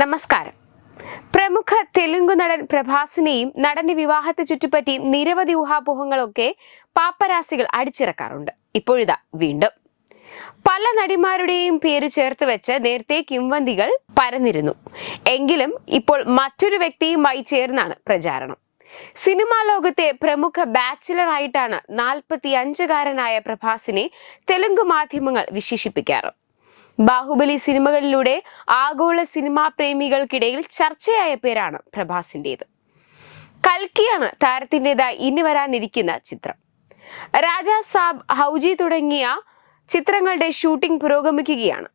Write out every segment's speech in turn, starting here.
നമസ്കാരം. പ്രമുഖ തെലുങ്ക് നടൻ പ്രഭാസിനെയും നടന്റെ വിവാഹത്തെ ചുറ്റിപ്പറ്റി നിരവധി ഊഹാപോഹങ്ങളൊക്കെ പാപ്പരാസികൾ അടിച്ചിറക്കാറുണ്ട്. ഇപ്പോഴിതാ വീണ്ടും പല നടിമാരുടെയും പേര് ചേർത്ത് വെച്ച് നേരത്തെ കിംവദന്തികൾ പരന്നിരുന്നു. എങ്കിലും ഇപ്പോൾ മറ്റൊരു വ്യക്തിയുമായി ചേർന്നാണ് പ്രചാരണം. സിനിമാ ലോകത്തെ പ്രമുഖ ബാച്ചിലർ ആയിട്ടാണ് 45-കാരനായ പ്രഭാസിനെ തെലുങ്ക് മാധ്യമങ്ങൾ വിശേഷിപ്പിക്കാറ്. ബാഹുബലി സിനിമകളിലൂടെ ആഗോള സിനിമാ പ്രേമികൾക്കിടയിൽ ചർച്ചയായ പേരാണ് പ്രഭാസിന്റേത്. കൽക്കിയാണ് താരത്തിൻ്റെതായി ഇനി വരാനിരിക്കുന്ന ചിത്രം. രാജാ സാബ്, ഹൗജി തുടങ്ങിയ ചിത്രങ്ങളുടെ ഷൂട്ടിംഗ് പുരോഗമിക്കുകയാണ്.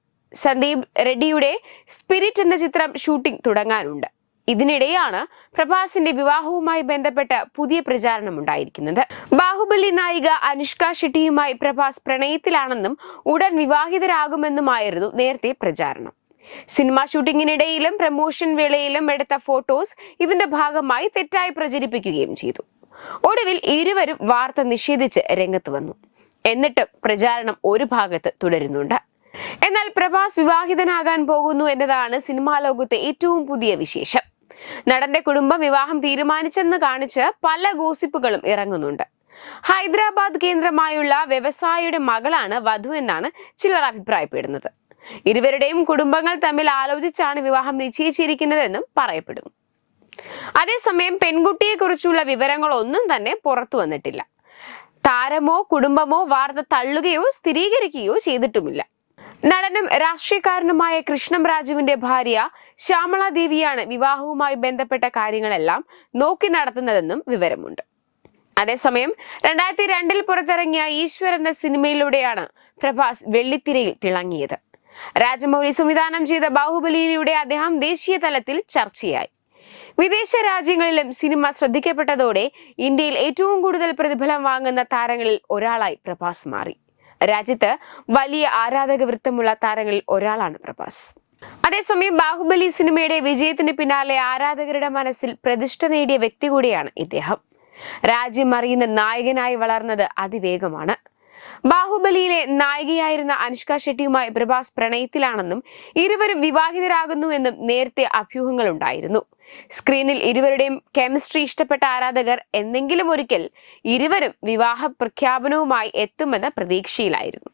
സന്ദീപ് റെഡ്ഡിയുടെ സ്പിരിറ്റ് എന്ന ചിത്രം ഷൂട്ടിംഗ് തുടങ്ങാനുണ്ട്. ഇതിനിടെയാണ് പ്രഭാസിന്റെ വിവാഹവുമായി ബന്ധപ്പെട്ട പുതിയ പ്രചാരണം ഉണ്ടായിരിക്കുന്നത്. ബാഹുബലി നായിക അനുഷ്ക ഷെട്ടിയുമായി പ്രഭാസ് പ്രണയത്തിലാണെന്നും ഉടൻ വിവാഹിതരാകുമെന്നുമായിരുന്നു നേരത്തെ പ്രചാരണം. സിനിമാ ഷൂട്ടിങ്ങിനിടയിലും പ്രമോഷൻ വേളയിലും എടുത്ത ഫോട്ടോസ് ഇതിന്റെ ഭാഗമായി തെറ്റായി പ്രചരിപ്പിക്കുകയും ചെയ്തു. ഒടുവിൽ ഇരുവരും വാർത്ത നിഷേധിച്ച് രംഗത്ത് വന്നു. എന്നിട്ടും പ്രചാരണം ഒരു ഭാഗത്ത് തുടരുന്നുണ്ട്. എന്നാൽ പ്രഭാസ് വിവാഹിതനാകാൻ പോകുന്നു എന്നതാണ് സിനിമാ ലോകത്തെ ഏറ്റവും പുതിയ വിശേഷം. നടന്റെ കുടുംബം വിവാഹം തീരുമാനിച്ചെന്ന് കാണിച്ച് പല ഗോസിപ്പുകളും ഇറങ്ങുന്നുണ്ട്. ഹൈദരാബാദ് കേന്ദ്രമായുള്ള വ്യവസായിയുടെ മകളാണ് വധു എന്നാണ് ചിലർ അഭിപ്രായപ്പെടുന്നത്. ഇരുവരുടെയും കുടുംബങ്ങൾ തമ്മിൽ ആലോചിച്ചാണ് വിവാഹം നിശ്ചയിച്ചിരിക്കുന്നതെന്നും പറയപ്പെടുന്നു. അതേസമയം പെൺകുട്ടിയെ കുറിച്ചുള്ള വിവരങ്ങളൊന്നും തന്നെ പുറത്തു വന്നിട്ടില്ല. താരമോ കുടുംബമോ വാർത്ത തള്ളുകയോ സ്ഥിരീകരിക്കുകയോ ചെയ്തിട്ടുമില്ല. നടനും രാഷ്ട്രീയക്കാരനുമായ കൃഷ്ണം രാജുവിന്റെ ഭാര്യ ശ്യാമള ദേവിയാണ് വിവാഹവുമായി ബന്ധപ്പെട്ട കാര്യങ്ങളെല്ലാം നോക്കി നടത്തുന്നതെന്നും വിവരമുണ്ട്. അതേസമയം 2002 പുറത്തിറങ്ങിയ ഈശ്വർ എന്ന സിനിമയിലൂടെയാണ് പ്രഭാസ് വെള്ളിത്തിരയിൽ തിളങ്ങിയത്. രാജമൗലി സംവിധാനം ചെയ്ത ബാഹുബലിയിലൂടെ അദ്ദേഹം ദേശീയ തലത്തിൽ ചർച്ചയായി. വിദേശ രാജ്യങ്ങളിലും സിനിമ ശ്രദ്ധിക്കപ്പെട്ടതോടെ ഇന്ത്യയിൽ ഏറ്റവും കൂടുതൽ പ്രതിഫലം വാങ്ങുന്ന താരങ്ങളിൽ ഒരാളായി പ്രഭാസ് മാറി. രാജ്യത്ത് വലിയ ആരാധക വൃത്തമുള്ള താരങ്ങളിൽ ഒരാളാണ് പ്രഭാസ്. അതേസമയം ബാഹുബലി സിനിമയുടെ വിജയത്തിന് പിന്നാലെ ആരാധകരുടെ മനസ്സിൽ പ്രതിഷ്ഠ നേടിയ വ്യക്തി കൂടിയാണ് ഇദ്ദേഹം. രാജ്യം അറിയുന്ന നായകനായി വളർന്നത് അതിവേഗമാണ്. ബാഹുബലിയിലെ നായികയായിരുന്ന അനുഷ്ക ഷെട്ടിയുമായി പ്രഭാസ് പ്രണയത്തിലാണെന്നും ഇരുവരും വിവാഹിതരാകുന്നുവെന്നും നേരത്തെ അഭ്യൂഹങ്ങളുണ്ടായിരുന്നു. സ്ക്രീനിൽ ഇരുവരുടെയും കെമിസ്ട്രി ഇഷ്ടപ്പെട്ട ആരാധകർ എന്നെങ്കിലും ഒരിക്കൽ ഇരുവരും വിവാഹ പ്രഖ്യാപനവുമായി എത്തുമെന്ന പ്രതീക്ഷയിലായിരുന്നു.